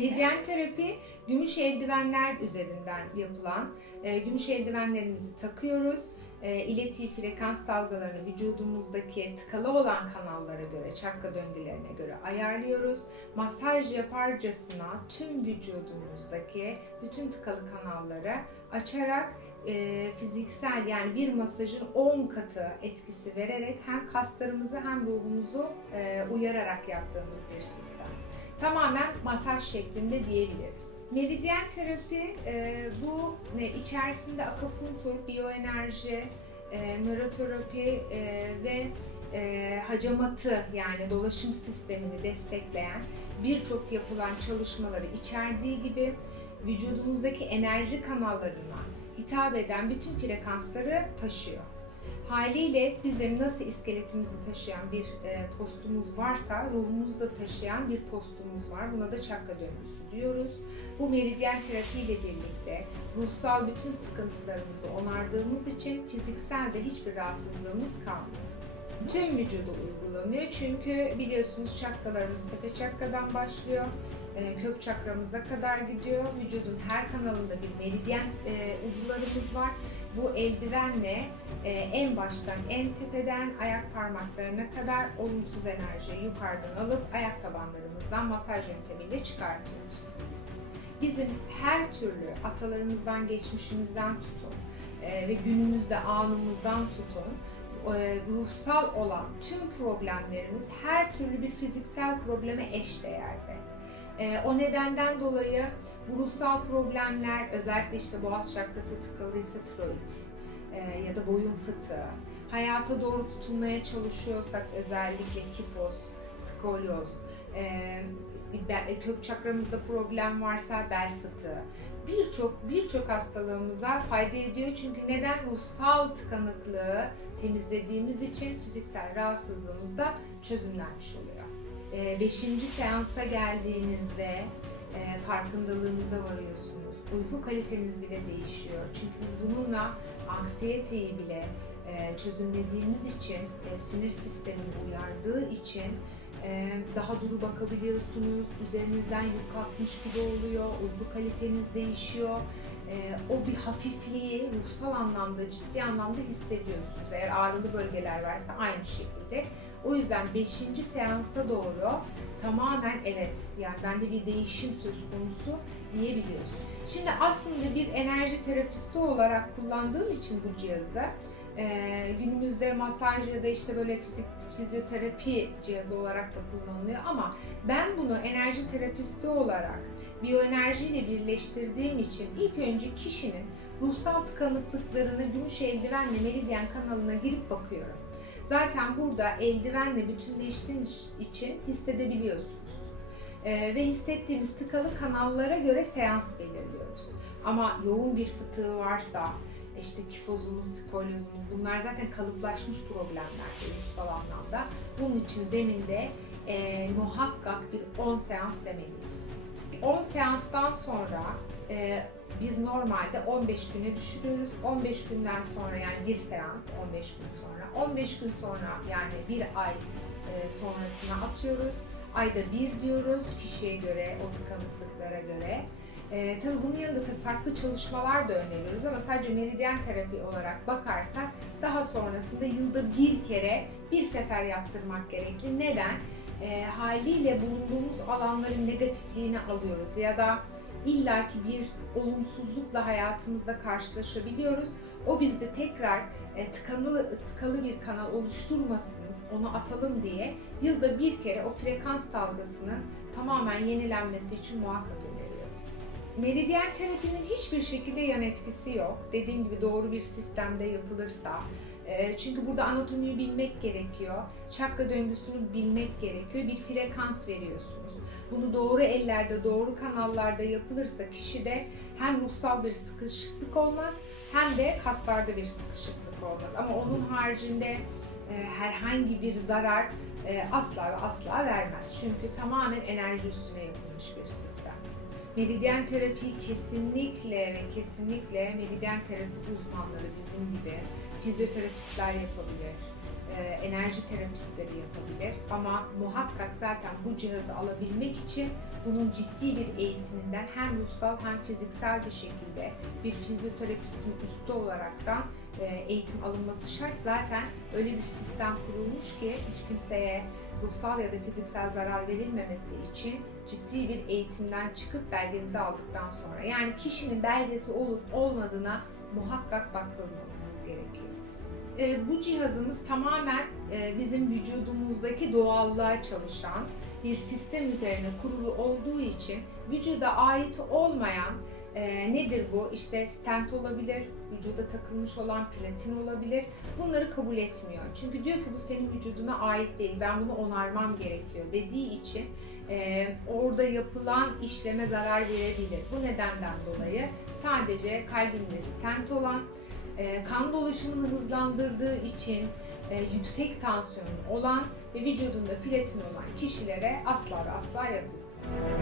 Meridyen terapi gümüş eldivenler üzerinden yapılan. E, gümüş eldivenlerimizi takıyoruz. E, ileti frekans dalgalarını vücudumuzdaki tıkalı olan kanallara göre, çakra döngülerine göre ayarlıyoruz. Masaj yaparcasına tüm vücudumuzdaki bütün tıkalı kanalları açarak e, fiziksel yani bir masajın 10 katı etkisi vererek hem kaslarımızı hem ruhumuzu e, uyararak yaptığımız bir sistem. Tamamen masaj şeklinde diyebiliriz. Meridyen terapi e, bu ne, içerisinde akupunktur, biyoenerji, e, nöroterapi e, ve e, hacamatı yani dolaşım sistemini destekleyen birçok yapılan çalışmaları içerdiği gibi vücudumuzdaki enerji kanallarına hitap eden bütün frekansları taşıyor. Haliyle bizim nasıl iskeletimizi taşıyan bir e, postumuz varsa ruhumuzu da taşıyan bir postumuz var. Buna da çakra döngüsü diyoruz. Bu meridyen terapi birlikte ruhsal bütün sıkıntılarımızı onardığımız için fiziksel de hiçbir rahatsızlığımız kalmıyor. Tüm vücuda uygulanıyor çünkü biliyorsunuz çakralarımız tepe çakradan başlıyor. e, Kök çakramıza kadar gidiyor. Vücudun her kanalında bir meridyen e, uzuvlarımız var. Bu eldivenle e, en baştan, en tepeden ayak parmaklarına kadar olumsuz enerjiyi yukarıdan alıp ayak tabanlarımızdan masaj yöntemiyle çıkartıyoruz. Bizim her türlü atalarımızdan, geçmişimizden tutun e, ve günümüzde anımızdan tutun e, ruhsal olan tüm problemlerimiz her türlü bir fiziksel probleme eş değerde. E, o nedenden dolayı bu ruhsal problemler özellikle işte boğaz çakrası tıkalıysa tiroid e, ya da boyun fıtığı, hayata doğru tutunmaya çalışıyorsak özellikle kifos, skolyoz, e, kök çakramızda problem varsa bel fıtığı, birçok birçok hastalığımıza fayda ediyor. Çünkü neden? Ruhsal tıkanıklığı temizlediğimiz için fiziksel rahatsızlığımız da çözümlenmiş oluyor. Ee, beşinci seansa geldiğinizde e, farkındalığınıza varıyorsunuz. Uyku kaliteniz bile değişiyor. Çünkü biz bununla anksiyeteyi bile e, çözümlediğimiz için, e, sinir sistemini uyardığı için daha duru bakabiliyorsunuz, üzerinizden yük kalkmış gibi oluyor, uyku kaliteniz değişiyor. E, o bir hafifliği ruhsal anlamda, ciddi anlamda hissediyorsunuz. Eğer ağrılı bölgeler varsa aynı şekilde. O yüzden 5. seansa doğru tamamen evet yani bende bir değişim söz konusu diyebiliyorsun. Şimdi aslında bir enerji terapisti olarak kullandığım için bu cihazı ee, günümüzde masaj ya da işte böyle fizik, fizyoterapi cihazı olarak da kullanılıyor ama ben bunu enerji terapisti olarak biyoenerji ile birleştirdiğim için ilk önce kişinin ruhsal tıkanıklıklarını gümüş eldivenle meridyen kanalına girip bakıyorum. Zaten burada eldivenle bütünleştiğiniz için hissedebiliyorsunuz. Ee, ve hissettiğimiz tıkalı kanallara göre seans belirliyoruz. Ama yoğun bir fıtığı varsa, işte kifozumuz, skolyozumuz bunlar zaten kalıplaşmış problemler ruhsal anlamda. Bunun için zeminde e, muhakkak bir 10 seans demeliyiz. 10 seanstan sonra e, biz normalde 15 güne düşürüyoruz. 15 günden sonra yani bir seans 15 gün sonra. 15 gün sonra yani bir ay e, sonrasına atıyoruz. Ayda bir diyoruz kişiye göre, o tıkanıklıklara göre. Ee, tabii bunun yanında tabii farklı çalışmalar da öneriyoruz ama sadece meridyen terapi olarak bakarsak daha sonrasında yılda bir kere bir sefer yaptırmak gerekli. Neden? Ee, haliyle bulunduğumuz alanların negatifliğini alıyoruz ya da illaki bir olumsuzlukla hayatımızda karşılaşabiliyoruz. O bizde tekrar e, tıkalı, tıkalı bir kanal oluşturmasın, onu atalım diye yılda bir kere o frekans dalgasının tamamen yenilenmesi için muhakkak. Meridyen terapinin hiçbir şekilde yan etkisi yok. Dediğim gibi doğru bir sistemde yapılırsa. E, Çünkü burada anatomiyi bilmek gerekiyor. Çakra döngüsünü bilmek gerekiyor. Bir frekans veriyorsunuz. Bunu doğru ellerde, doğru kanallarda yapılırsa kişide hem ruhsal bir sıkışıklık olmaz hem de kaslarda bir sıkışıklık olmaz. Ama onun haricinde e, herhangi bir zarar e, asla ve asla vermez. Çünkü tamamen enerji üstüne yapılmış bir sistem. Meridyen terapi kesinlikle ve kesinlikle meridyen terapi uzmanları bizim gibi fizyoterapistler yapabilir. E, enerji terapistleri yapabilir. Ama muhakkak zaten bu cihazı alabilmek için bunun ciddi bir eğitiminden hem ruhsal hem fiziksel bir şekilde bir fizyoterapistin üstü olaraktan e, eğitim alınması şart. Zaten öyle bir sistem kurulmuş ki hiç kimseye ruhsal ya da fiziksel zarar verilmemesi için ciddi bir eğitimden çıkıp belgenizi aldıktan sonra yani kişinin belgesi olup olmadığına muhakkak bakılması gerekiyor. E, bu cihazımız tamamen e, bizim vücudumuzdaki doğallığa çalışan bir sistem üzerine kurulu olduğu için vücuda ait olmayan e, nedir bu? İşte stent olabilir, vücuda takılmış olan platin olabilir. Bunları kabul etmiyor. Çünkü diyor ki bu senin vücuduna ait değil. Ben bunu onarmam gerekiyor dediği için e, orada yapılan işleme zarar verebilir. Bu nedenden dolayı sadece kalbinde stent olan, e, kan dolaşımını hızlandırdığı için e, yüksek tansiyonu olan ve vücudunda platin olan kişilere asla ve asla yapılmaz.